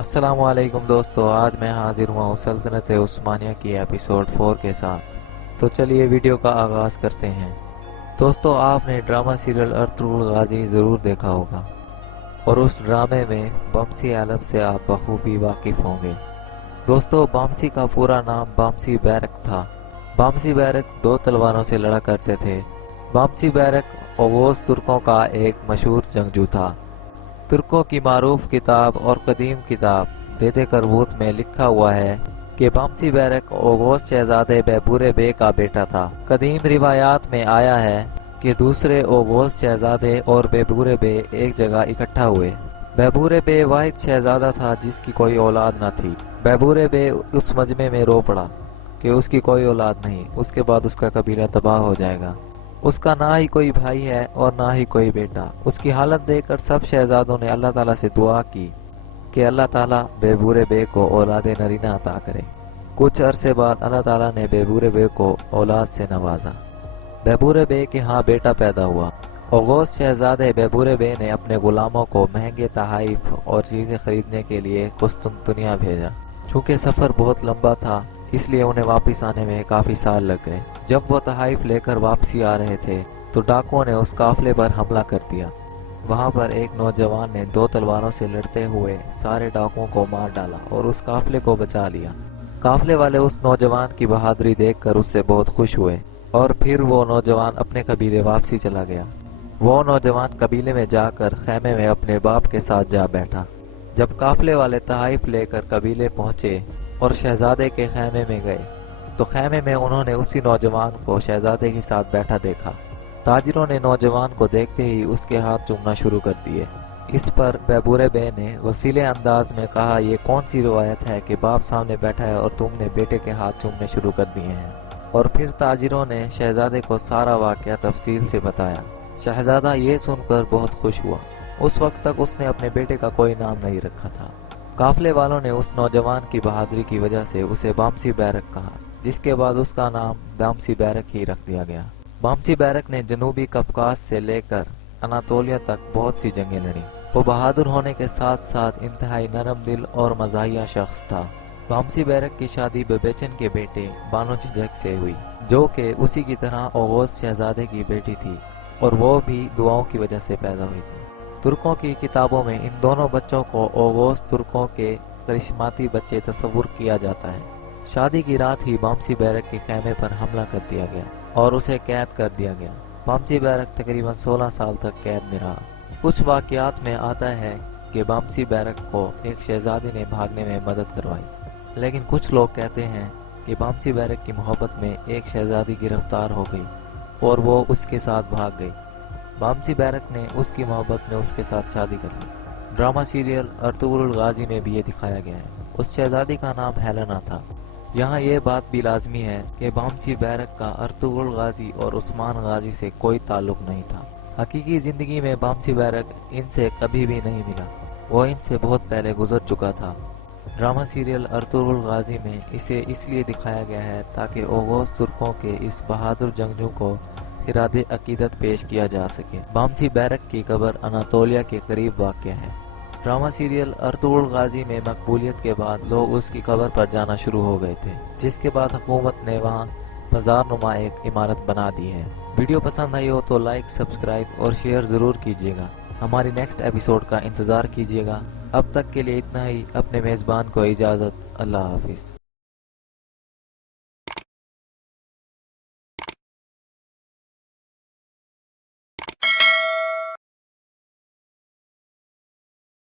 अस्सलाम वालेकुम दोस्तों, आज मैं हाजिर हुआ हूँ सल्तनत उस्मानिया की एपिसोड 4 के साथ। तो चलिए वीडियो का आगाज़ करते हैं। दोस्तों, आपने ड्रामा सीरियल अर्तुगरुल गाजी ज़रूर देखा होगा और उस ड्रामे में बमसी आलम से आप बखूबी वाकिफ़ होंगे। दोस्तों, बामसी का पूरा नाम बामसी बैरक था। बामसी बैरक दो तलवारों से लड़ा करते थे। बामसी बैरक ओगोस तुर्कों का एक मशहूर जंगजू था। तुर्कों की मारूफ किताब और कदीम किताब देदे करबूत में लिखा हुआ है कि बामसी बैरक ओगोस शहजादे बैबूरे बे का बेटा था। कदीम रिवायात में आया है कि दूसरे ओगोस शहजादे और बैबूरे बे एक जगह इकट्ठा हुए। बैबूरे बे वाहिद शहजादा था जिसकी कोई औलाद न थी। बैबूरे बे उस मजमे में रो पड़ा कि उसकी कोई औलाद नहीं, उसके बाद उसका कबीला तबाह हो जाएगा। उसका ना ही कोई भाई है और ना ही कोई बेटा। उसकी हालत देखकर सब शहजादों ने अल्लाह ताला से दुआ की कि अल्लाह ताला बैबूरे बे को औलाद नरीना अता करे। कुछ अरसे बाद अल्लाह ताला ने बैबूरे बे को औलाद से नवाजा। बैबूरे बे के यहाँ बेटा पैदा हुआ। ओगोस शहजादे बैबूरे बे ने अपने गुलामों को महंगे तहाइफ और चीजें खरीदने के लिए कुस्तुनतुनिया भेजा। चूंकि सफर बहुत लंबा था इसलिए उन्हें वापस आने में काफी साल लग गए। जब वो तहाइफ लेकर वापसी आ रहे थे तो डाकुओं ने उस काफले पर हमला कर दिया। वहां पर एक नौजवान ने दो तलवारों से लड़ते हुए सारे डाकुओं को मार डाला और उस काफले को बचा लिया। काफले वाले उस नौजवान की बहादुरी देखकर उससे बहुत खुश हुए और फिर वो नौजवान अपने कबीले वापसी चला गया। वो नौजवान कबीले में जाकर खैमे में अपने बाप के साथ जा बैठा। जब काफले वाले तहाइफ लेकर कबीले पहुंचे और शहजादे के खैमे में गए तो खैमे में उन्होंने उसी नौजवान को शहजादे के साथ बैठा देखा। ताजिरों ने नौजवान को देखते ही उसके हाथ चूमना शुरू कर दिए। इस पर बैबूरे बे ने वसीले अंदाज में कहा, ये कौन सी रिवायत है कि बाप सामने बैठा है और तुमने बेटे के हाथ चूमने शुरू कर दिए हैं। और फिर ताजिरों ने शहजादे को सारा वाकया तफसील से बताया। शहजादा ये सुनकर बहुत खुश हुआ। उस वक्त तक उसने अपने बेटे का कोई नाम नहीं रखा था। काफले वालों ने उस नौजवान की बहादुरी की वजह से उसे बामसी बैरक कहा, जिसके बाद उसका नाम बामसी बैरक ही रख दिया गया। बामसी बैरक ने जनूबी कफकास से लेकर अनातोलिया तक बहुत सी जंगें लड़ी। वो बहादुर होने के साथ साथ इंतहाई नरम दिल और मज़ाहिया शख्स था। बामसी बैरक की शादी बेबेचन के बेटे बानोचिजक से हुई, जो कि उसी की तरह ओगोस शहजादे की बेटी थी और वो भी दुआओं की वजह से पैदा हुई थी। तुर्कों की किताबों में इन दोनों बच्चों को ओगोस तुर्कों के करिश्माती बच्चे तस्वुर किया जाता है। शादी की रात ही बामसी बैरक के खैमे पर हमला कर दिया गया और उसे कैद कर दिया गया। बामसी बैरक तकरीबन 16 साल तक कैद में रहा। कुछ वाकयात में आता है कि बामसी बैरक को एक शहजादी ने भागने में मदद करवाई, लेकिन कुछ लोग कहते हैं कि बामसी बैरक की मोहब्बत में एक शहजादी गिरफ्तार हो गई और वो उसके साथ भाग गई। बामसी बैरक ने उसकी मोहब्बत में उसके साथ शादी कर ली। ड्रामा सीरियल अर्तुगरुल गाजी में भी ये दिखाया गया है। उस शहजादी का नाम हेलेना था। यहाँ ये बात भी लाजमी है कि बामसी बैरक का अर्तुगरुल गाजी और उस्मान गाजी से कोई ताल्लुक नहीं था। हकीकी जिंदगी में बामसी बैरक इनसे कभी भी नहीं मिला, वो इनसे बहुत पहले गुजर चुका था। ड्रामा सीरियल अर्तुगरुल गाजी में इसे इसलिए दिखाया गया है ताकि ओगोस तुर्कों के इस बहादुर जंगजू को इरादे अकीदत पेश किया जा सके। बामसी बैरक की कब्र अनातोलिया के करीब वाक़या है। ड्रामा सीरियल अर्तुगरुल गाजी में मकबूलियत के बाद लोग उसकी कब्र पर जाना शुरू हो गए थे, जिसके बाद हुकूमत ने वहाँ मज़ार नुमा एक इमारत बना दी है। वीडियो पसंद आई हो तो लाइक, सब्सक्राइब और शेयर ज़रूर कीजिएगा। हमारी नेक्स्ट एपिसोड का इंतज़ार कीजिएगा। अब तक के लिए इतना ही। अपने मेज़बान को इजाज़त। अल्लाह हाफिज़।